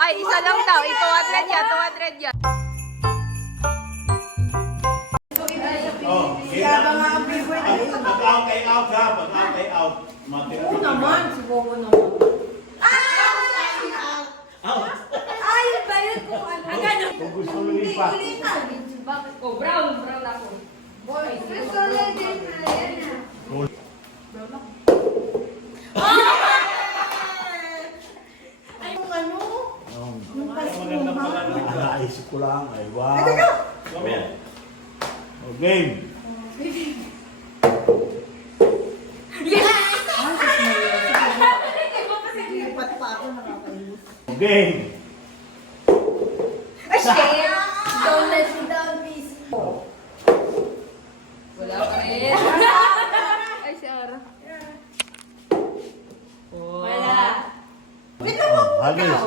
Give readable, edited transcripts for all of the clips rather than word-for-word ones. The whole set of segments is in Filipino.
Ay, isa lang daw. 200 yan, 200 yan. Oh, pag-out kay out ha, pag-out kay out. Oo naman, si Bobo naman. Ay, bayad ko ano. Kung gusto mo lipat. Bakit ko? Brown ako. Boy, gusto na din na yan. Ay, kung ano? Yung Magandang naisip ko lang. Ay, wow. Oh, game. Lipat pa ako, nakakainis. Oh, game. Share! Don't let me down, please. Wala pa rin. Ay, si Ara. Wala. Oh, Hagis.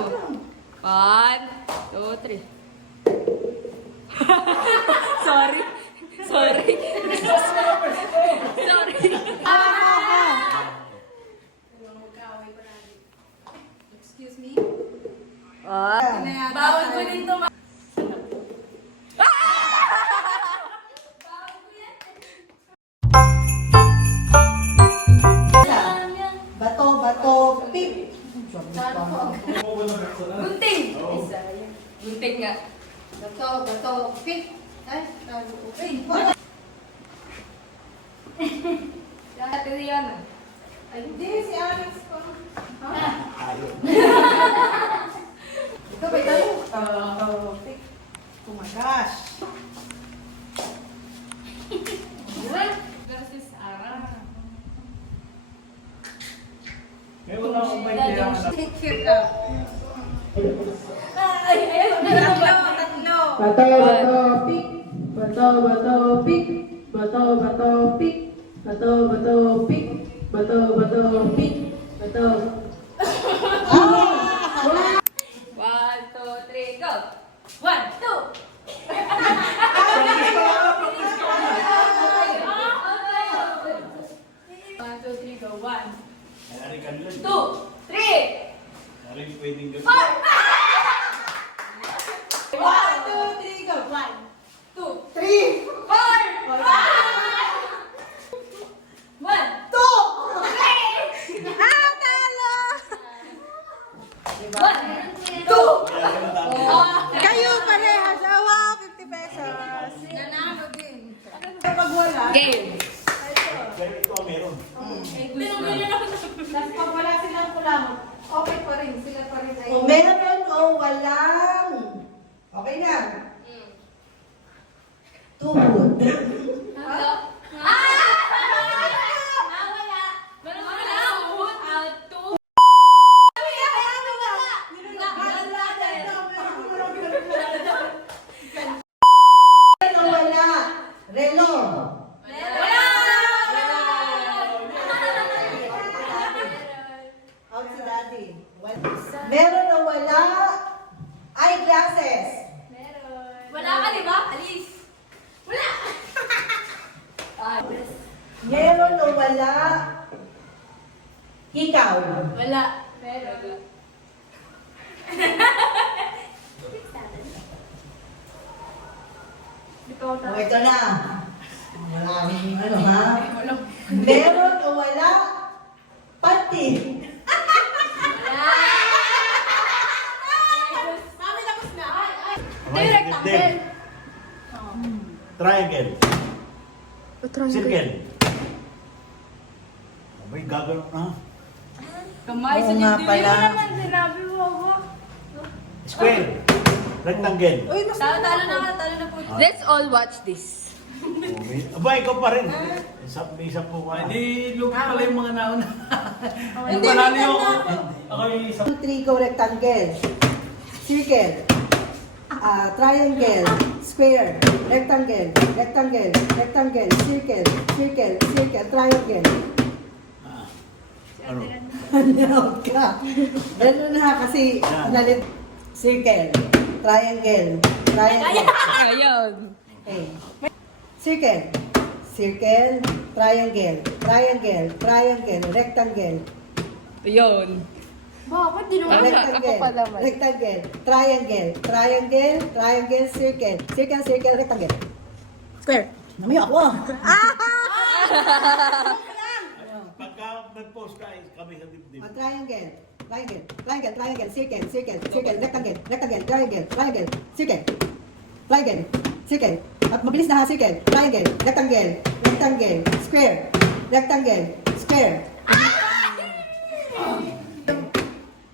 1, 2, 3. Sorry. Sorry. Excuse me? Bawal ko din to. Bato, bato, pip. Gunting. Gunting nga. Bato, bato, pip. Ay, okay. Lahat ito yan. Ay, hindi, si Alex pa. Ito ba ito? Pip. Oh my gosh. Versus Ara. May wala akong maintindihan na. Take care ka. Ay, ayun. Tatlo. Bato, bato, pik. Bato, bato, pik. Bato, bato, pik. Bato, bato, pik. Bato, bato, pik. Bato. 1, 2, 3, go! 1, 2! One, two, three, go. 1, Ari ka nila. 2, 3, Ari pwedeng gawin. 4! 1, 2, 3, go. 1, 2, 3, 4! 1, 2, 3! Talo! 1, 2! Kayo parehas. Awa, 50 pesos. Nanalo din. Pag wala. Game! Pero ito ang meron. Tapos pag wala silang kulang, okay pa rin. Sila pa rin ay... Kung meron o walang, okay na. Tuhod. Meron o wala, relo. Out si daddy. Meron o wala, eyeglasses. Wala ka, di ba? Alis! Wala! Meron o wala, ikaw. Wala. Pero. O ito na. Maraming ano ha. Meron o wala, pati. Mami, tapos na. Ay, ay. Dave. Triangle. Circle. Abay, gagano na. Kamay Oo sa nga dibdib. pala. Hindi mo naman sinabi mo ako. Square. Rectangle. Uy, mas Talo na po. Let's all watch this. Aba, ikaw pa rin. May isang po ka. Hindi, lugi pala yung mga nauna. Hindi, Panalo may ako. tanda. Ako yung isang. 2, 3, go rectangle. Circle. Triangle. Square. Rectangle. Rectangle. Rectangle. Circle. Circle. Circle. Triangle. Ano? Ano ka? Ganun na kasi nalit. Circle. Triangle. Triangle. Ayun. Okay. Circle. Circle. Triangle. Triangle. Triangle. Rectangle. Ayun. Bakit di naman? Rectangle. Ako pa naman. Rectangle. Triangle. Triangle. Triangle. Circle. Circle. Circle. Rectangle. Square. Nami ako ah. Pagka nag-post ka, kami sa dibdib. Triangle. Triangle. Triangle. Triangle. Circle. Circle. Circle. Rectangle. Rectangle. Triangle. Triangle. Circle. Triangle. Circle. At mabilis na ha. Circle. Triangle. Rectangle. Rectangle. Square. Rectangle. Square.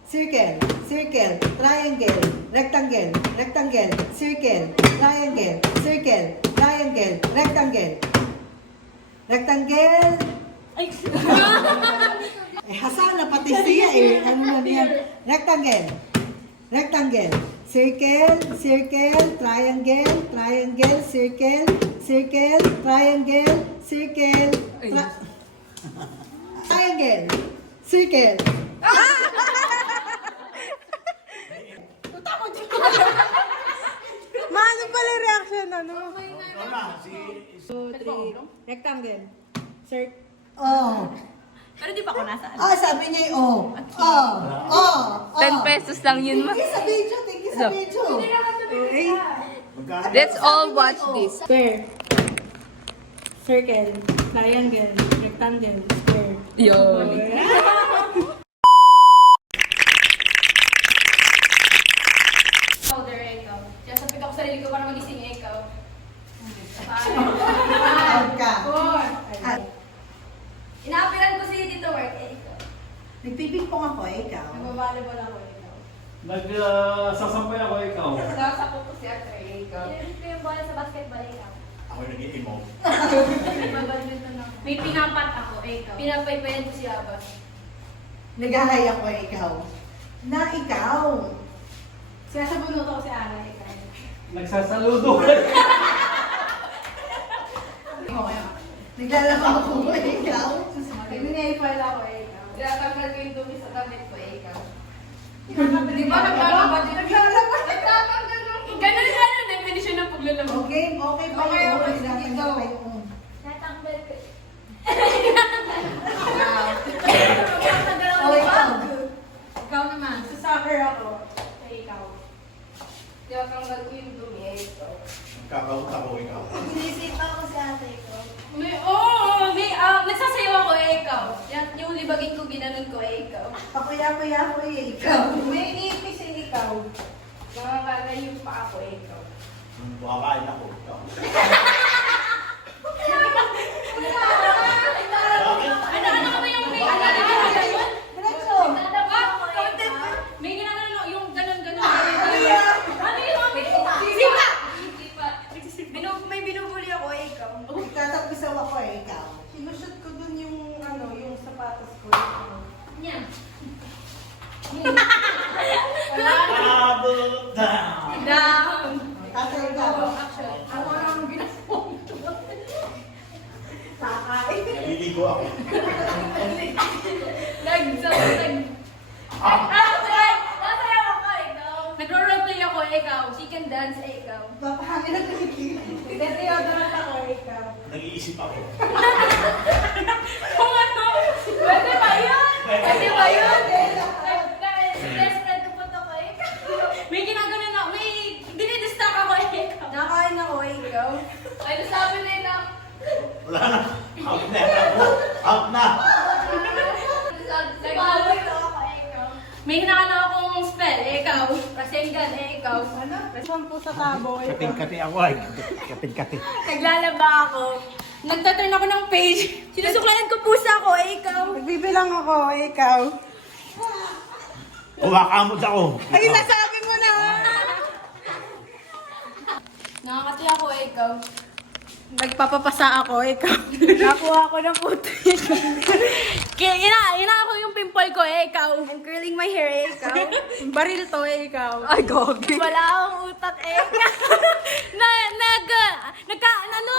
Circle. Circle. Triangle. Rectangle. Rectangle. Circle. Triangle. Circle. Triangle. Rectangle. Rectangle. Hasan na pati siya eh. Ano na yan? Rectangle. Rectangle. Circle. Circle. Triangle. Triangle. Circle. Circle. Triangle. Circle. Triangle. Circle. Maano pala yung reaction, ano? Wala, si... 2, 3. Rectangle. Circle. Oh. Pero di pa ako nasaan. Ah, sabi niya yung oh. Oh. Oh. 10 pesos lang yun, ma. Thank you sa video. Thank you sa video. Magkano? Let's all watch this. Square, circle, triangle, rectangle, square. Yun. Powder ikaw. Kaya sabi ko sa sarili ko para magising ikaw. Out ka. At Inaapiran ko si Tito Work, ikaw. nagpipingpong ako, ikaw. Nagbabalibol ako, ikaw. Nagsasampay ako ikaw. Nagsasapo ko si Ate, ikaw. Nilibit ko yung bola sa basketball, ikaw. Ako yung nag-i-emote. Nagbabalibol ako. May pinapat ako, ikaw. Pinapaypayan ko si Abbas. Nagahay ako, ikaw. Na ikaw. Sinasabunod ako si Ana, ikaw. Nagsasaludo. Naglalaba ako, ikaw. Nag-nail ako, ikaw. Tinatanggal ko yung dumi sa damit ko, ikaw. Di ba naglalaba din? Naglalaba. Nagtatanggal lang. Ganun ang definition ng paglalaba. Okay, okay pa Okay, yun. okay. Tinatanggal pa yun. Natanggal ko. Oh, ikaw. Ikaw naman. Sa soccer ako. Ay, ikaw. Tinatanggal ko yung dumi, ikaw. Kakaunta ko ikaw. Sinisipa ko si ate ko. Nagsasayaw ako ikaw. Yung libagin ko, ginanon ko ikaw. Pakuya-kuya ko, ikaw. May ipis ikaw. Nakakalayo pa ako ikaw. Makakain ako ikaw. Ano ba yung may ano yun? Diretso. May ginano yung ganon-ganon. Ano yung sipa? May binubuli ako ikaw. Nagtatapisaw ako, ikaw. Sinushoot ko dun yung, ano, yung sapatos ko. Yan. Double down! Down. Tatay ikaw. Action. Ako ang ginasong. Naliligo ako. Nasayaw ako ikaw. Nagro-roleplay ako ikaw. Chicken dance ikaw. Papahangin ang kilikili. Deodorant ako, ikaw. Nag-iisip ako. Kung ano, pwede ba yun? Pwede ba yun? Best friend ko po to ko ikaw. May ginagano na, may dinidistract ako ikaw. Nakain ako ikaw. Ay, nasabi na ikaw. Wala na. Out na. Out na. May hinakala akong spell, ikaw. Kasi kaibigan, ikaw. Ano? Sampu sa tabo. Kating-kati ako ay. Kating-kati. Naglalaba ako. Nagtaturn ako ng page. Sinusuklayan ko pusa ko, ikaw. Nagbibilang ako, ikaw. Kumakamot ako. Ay, nasabi mo na! Nakakati ako, ikaw. Nagpapapasa ako, ikaw. Nakuha ako ng puto. Ina ako yung pimple ko, ikaw. I'm curling my hair, ikaw. Baril to, ikaw. Ay, gogi. Wala akong utak, ikaw. Ano?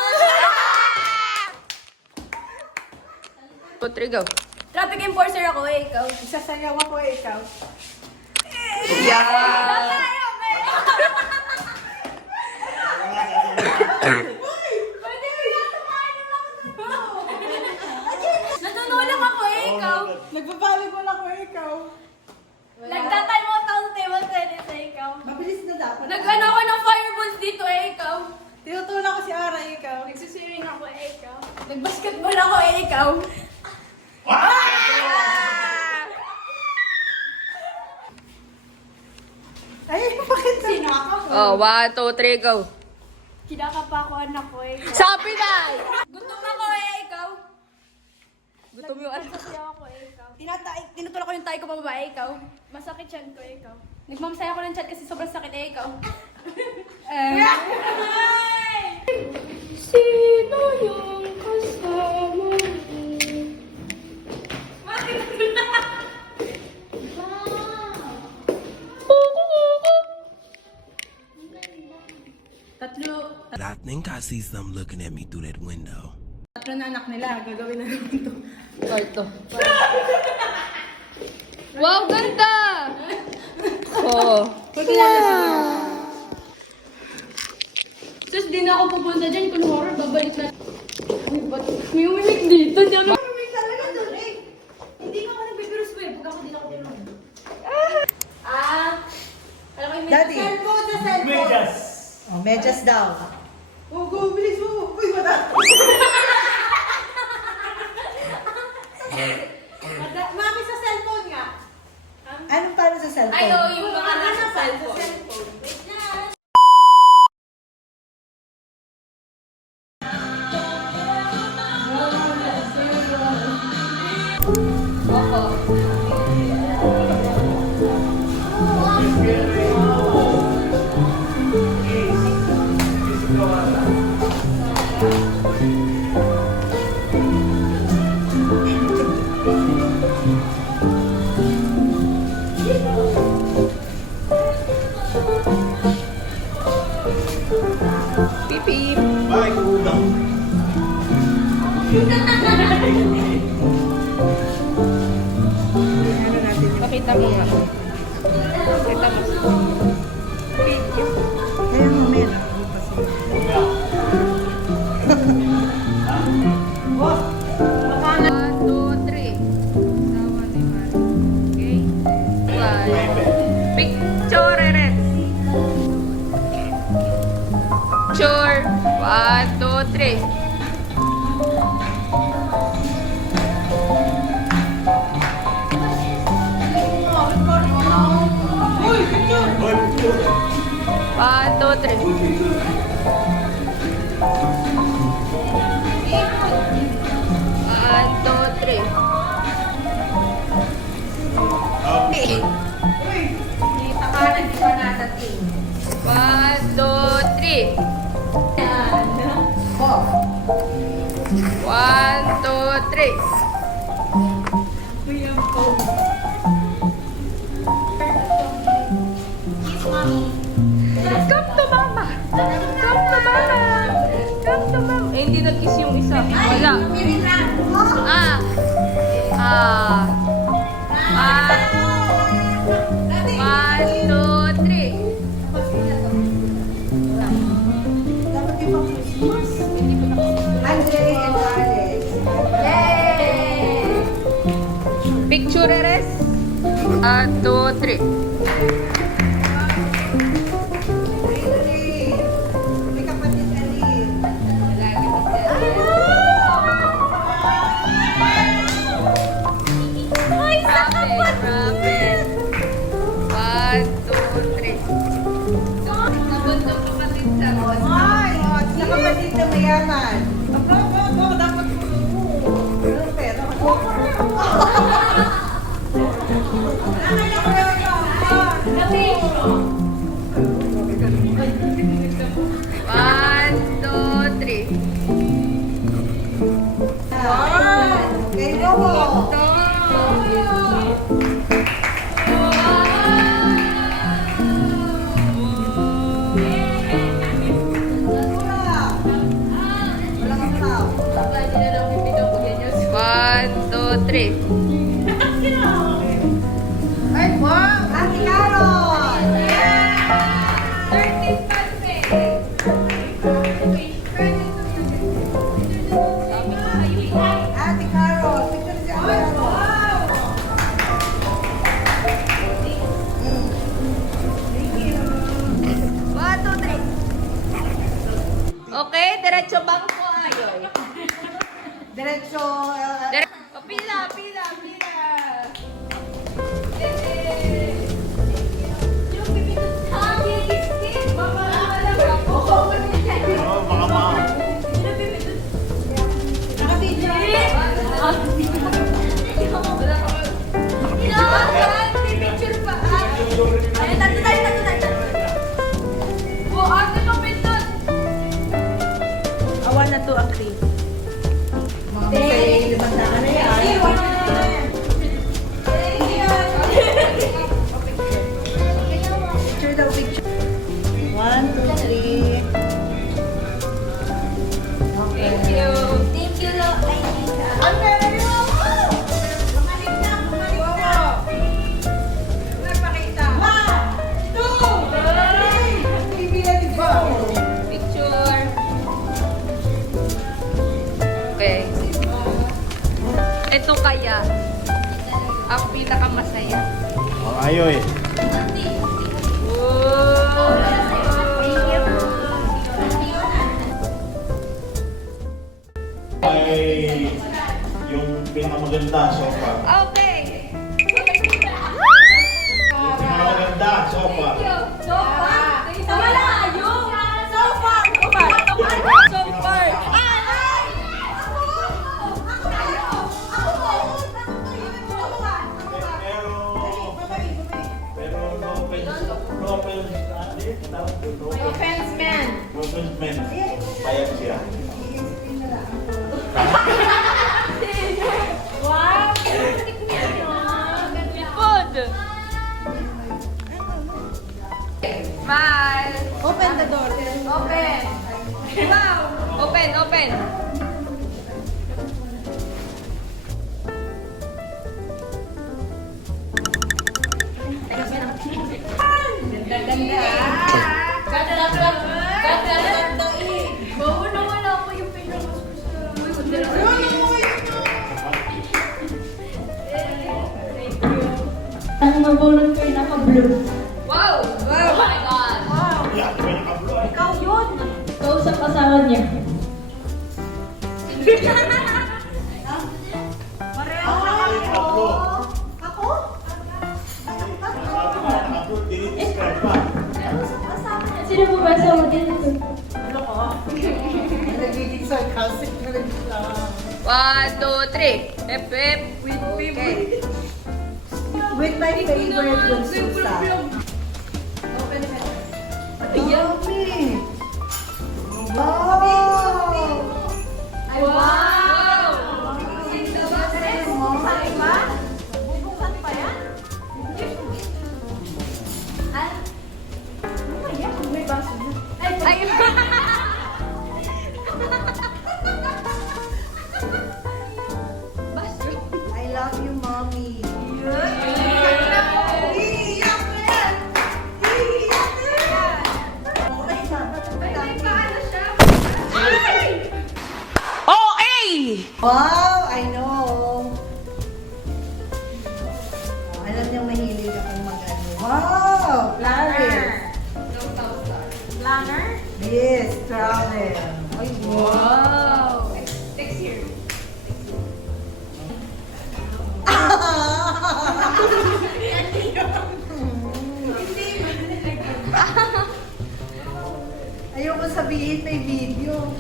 Putri, go. Traffic enforcer ako, ikaw. Sasayaw ako, ikaw. Natutulog ako, ikaw. Nagbabalibol ako, ikaw. Nagtatay mo table tennis, ikaw. Mabilis na dapat. Nag-ano ako ng fireballs dito, ikaw. Tinutulak ko si Ara, ikaw. Nagsiswimming ako, ikaw. Nag-basketball ako, ikaw. Ay, bakit sino ako? Oh, 1, 2, 3, go. Kinakapa anak ko, ikaw. Sabi na! Gutom ako, ikaw. Gutom yung anak ako, ikaw. Tinutulak ko yung tayo ko pababa, ikaw. Masakit chan ko, ikaw. Nagmamasaya ko ng chat kasi sobrang sakit, ikaw. Sino yung kasama mo? I think I see something looking at me through that window. Tatlo na anak nila, gagawin na naman ito. Ito. Wow, ganda! Oh. Sus, di na ako pupunta dyan. Kung horror, babalik na. Uy, ba't may umilik dito? Diyan mo. Hindi ka ako nagbibirus ko eh. Pag ako din ako tinanong. Alam ko yung Daddy. Cellphone sa cellphone. Medyas. Oh, medyas daw. Oh, go, bilis mo. Uy, wala. Mami, sa cellphone nga. Anong paano sa cellphone? Ay, oh, yung mga nasa cellphone. Bakit udang? Pakita mo nga. Pakita mo. Kaya mamaya na. One, two, three. Sawa ni Mar. Okay? One. Picture rin. Picture. 1, 2, 3. One, two, three. One, two, three. Kita ka na, di pa natating. 1, 2, 3. 1, 2, 3. Come to mama! Come to mama! Come to mama! Eh, hindi nag-kiss yung isa. Wala. Ah! Ah! 1, 2, 3. Andre and Alex. Yay! Picture res. 1, 2, 3. May kapatid Alin. Ay, sa kapatid! 1, 2, 3. Kapatid na mayaman. Aba, dapat mo. Pero pera. One, two, three. Kayo mo. One, two, three. Ay, wow! Ate Carol! 13 Ate Carol! Picture si Ate Carol. One, two, three. Okay, diretso bang po ayoy? Diretso. Oh, pila, pila, pila. Yung bibigod sa akin, baka alam ako. Oo, baka ma... Yung bibigod. Nakabidyo. Picture pa. Ay, tato tayo. Oh, ate mo pindot. Awan na to, Akri. May lumanda ka na yan. Picture daw, picture. 1, 2, 3. Thank you. Thank you, Lo. Ang pera niyo! Bumalik na. Nagpakita. 1, 2, 3. Bibila ni ba? Picture. Okay. Ito kaya ang pinakamasaya. Oh, ayoy. Ay, yung pinakamaganda, sofa. Okay. Yung pinakamaganda, sofa. Sofa. Malayo. Sofa. Sofa. Pero no offense, Offense man. no offense, men. Payag siya. Wow. Good. Smile. Open the door. Open. Wow. Open. Ganda. Mauna wala ko yung Ang mabulot ko yung naka-blue. Wow. Oh my God. Yeah, di ba nakablo eh? Ikaw yun. Kausap asawa niya. Pareho na Ay, kami. nakablo. Ako? Sabi mo, nakablo, dinidescribe pa. Sino po ba asawa dito? Nagiging sarcastic na lang siya. 1, 2, 3. Hep. Okay. With my favorite bunsusa. Yummy! Wow! Wow! Bubuksan pa yan? May baso na. Ay! I love you, mommy. Wow, I know. Alam niyo, mahilig akong mag-ano. Wow, planner. Planner? Yes, travel. Ay, Wow! Text here. Ayoko mo sabihin may video.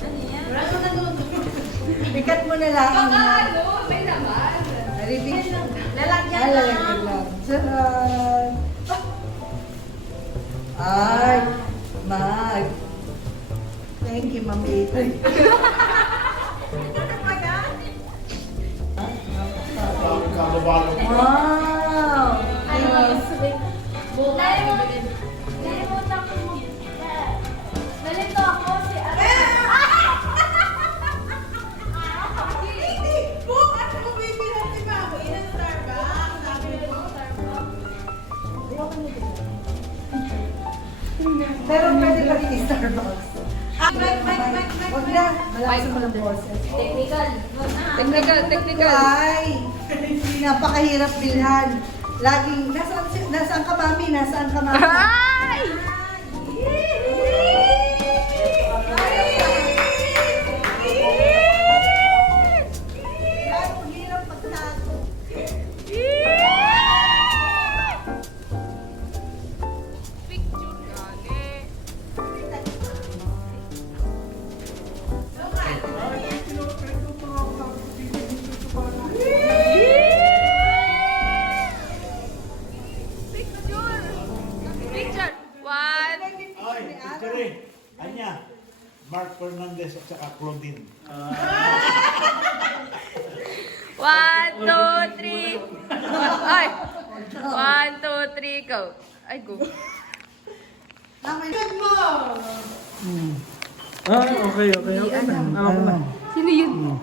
Ano yan? Wala ko nanonood. Bigat mo na lang. Ano? May laman. Repeat. Lalagyan Lalagyan lang. Sarap. Ay, Mag. Thank you, Ma'am Ethan. Kababalo. Wow! Nalimutan ko mo. Nalito ako si Hindi! Bukas mo bibilang si Mamo. Ina sa Starbucks. Sabi mo. Pero pwede pa rin Starbucks. Huwag na. Malakas mo ng boses. Technical. Ay! Napakahirap bilhan. Laging, nasaan ka, Mami? Nasaan ka, Mami? Ay! Ay, ang hirap magtago. Picture. One. Ay, picture eh. Anya, Mark Fernandez at saka Claudine. One, two, three. Ay. One, two, three, go. Ay, go. Good mo! Okay na. Sino yun?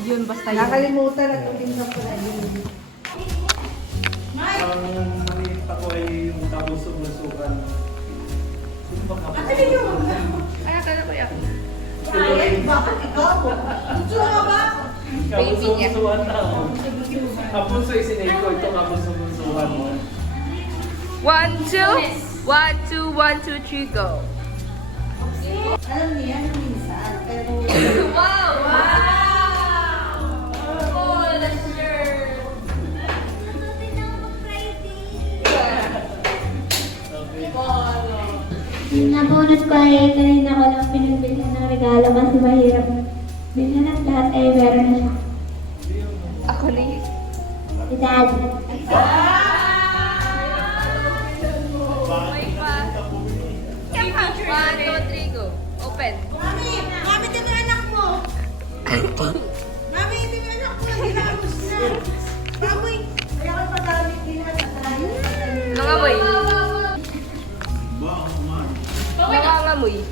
Yun, basta yun. Nakalimutan na ito din sa pala yun. Ang maliit ako ay yung kabusog-busugan. Sino ba kabusog? Ay, akala ko yan. Ay, bakit ikaw? Gusto mo ba? Kabusog-busugan na ako. Kapuso isinay ko, ito kabusog-busugan mo. 1, 2. 1, 2, 1, 2, 3, go. Alam niya, minsan, pero... Wow! Oh, that's your... Yung nabunot ko ay kanina ko lang pinagbilhan ng regalo kasi mahirap bilhan at lahat ay meron na siya. Ako na yun. Si Dad. May pa. 1, 2, 3, go. Open. Mami! Mami, ito yung anak mo! Mami, ito yung anak mo! Hinapos na! Mami! Kaya ko pag-gamit nila sa tayo. Nangamoy. Ba, man. Nangangamoy.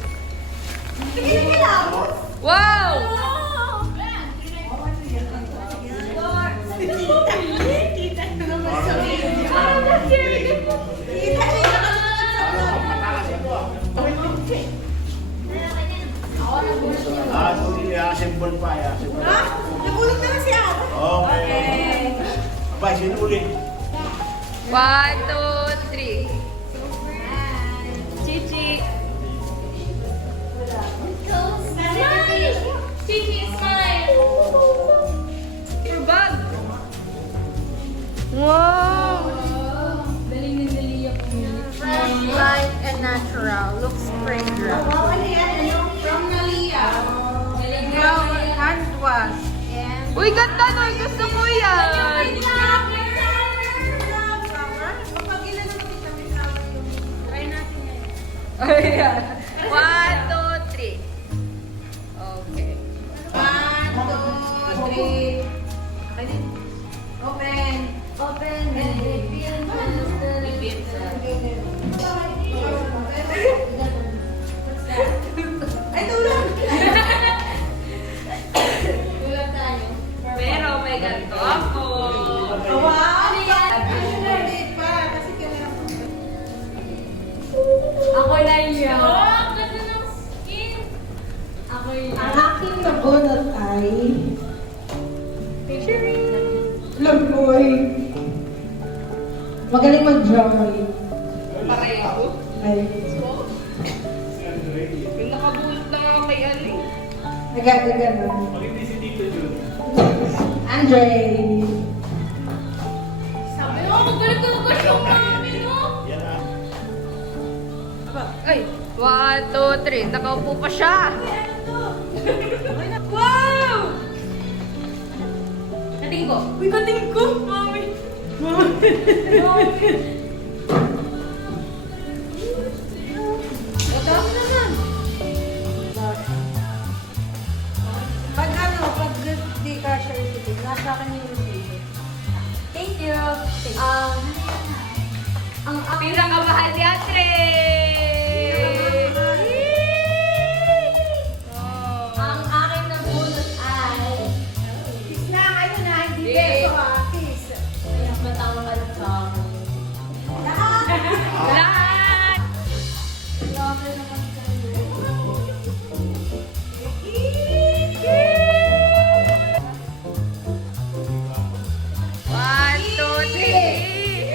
Tingin nila ako! Wow! Symbol pa, symbol. Ha? Nabulog naman si Aaron. Okay. Abay, sino uli? 1, 2, 3. Chichi. Smile! Chichi, smile! Your bag. Wow! Fresh, light, and natural. Looks fragrant. Wow, ano yan? From Nalia. Brown hand wash. And Uy, ganda nun! Gusto ko yan! Kapag ilan naman kita, may flower yung... try natin yan. Ayan. 1, 2, 3. Okay. 1, 2, 3. Open. Open. Ay, tulog! Tulad tayo. Pero may ganito ako. Wow! Ano yan? Date pa, kasi kailangan ko. Ako na yun. Oh, ang ganda ng skin. Ako yun. Ang aking nabunot ay... Lamboy. Magaling mag-drawing. Pareho. Ay. Yung nakabulot lang ako kay Ali. Nagagano. Pag hindi si Tito Jun. Andre. Sabi mo, magaling yung mami mo. Yan ah. Ay, 1, 2, 3. Nakaupo pa siya. Wow! Kating ko. Uy, kating ko, mami. Mami. Ito ako naman. Pag di ka siya receiving, nasa akin yung receiving. Thank you. Ang pinakamahal ni Atre! Ang akin na bunot ay... Kiss na, ayun na, hindi Yes. beso ah. Kiss. Matangkad sa akin. Lahat! Grabe naman kayo. One, two, three!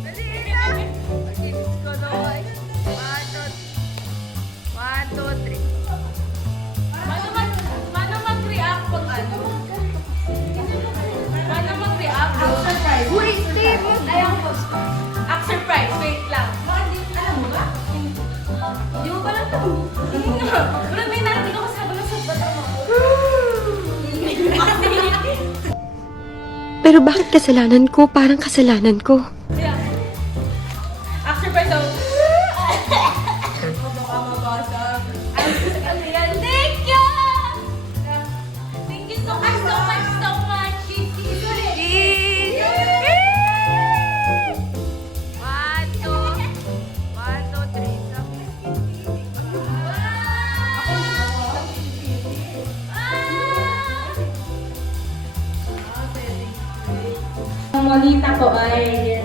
Dali na! Pag-inis ko naman. 1, 2, 3. Paano mag-react pag ano? Paano mag-react? Ang surprise. Uy, Steve! Ayaw ko. Act surprise. Wait lang. Alam mo ba? Hindi mo pala ito. Hindi nga. Wala may narinig ako sa habang nasa bata mo. Pero bakit kasalanan ko? Parang kasalanan ko. Act surprise daw. Baka mabasag. Ano yan? Thank you! Thank you so much, so much, so much. Cheese. 1, 2, 3. Ang monita ko ay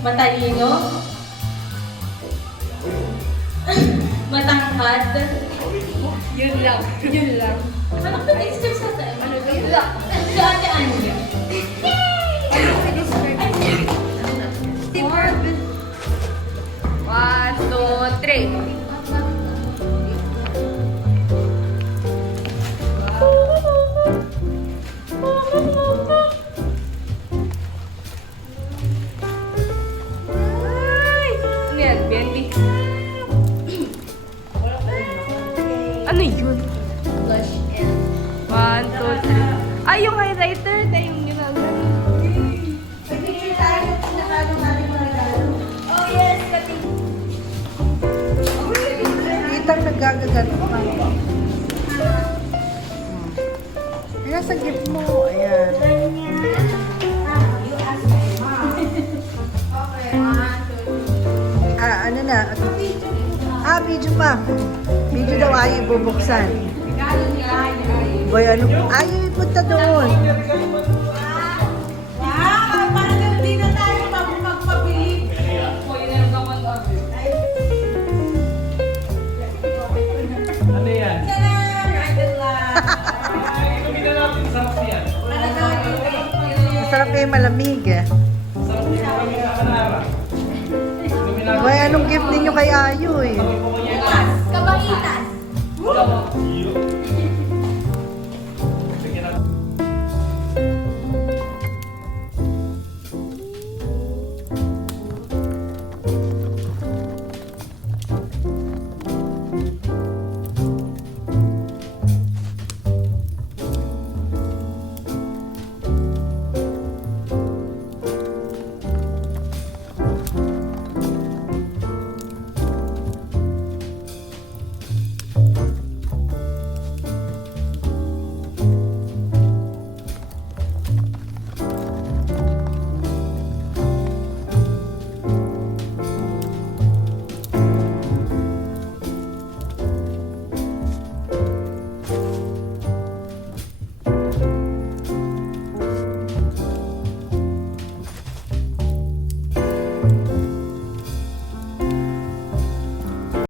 matalino, matangkad. Yun lang. Ano ba describe sa tayo? Ano ba yun? Si Ate Anya. Si Barb. 1, 2, 3. Ano yan? BNB? Ano yun? Blush and... 1, 2, 3. Ay, yung highlighter na yung ginagano. Pag-picture tayo ng pinakano natin mga regalo. Oh yes, kating. Kitang nagagagat pa. Ayan sa gift mo. Ayan. Ano na? Video pa. Video daw ayaw bubuksan. Boy, ano? Ayaw ipunta doon. Parang hindi na tayo magpabili. Ano yan? Ay, inumin na natin. Sarap yan. Masarap kayo malamig eh. Sarap yan. Kami sa kanara. Inumin natin. Boy, anong gift ninyo kay Ayo eh? Kabahitas.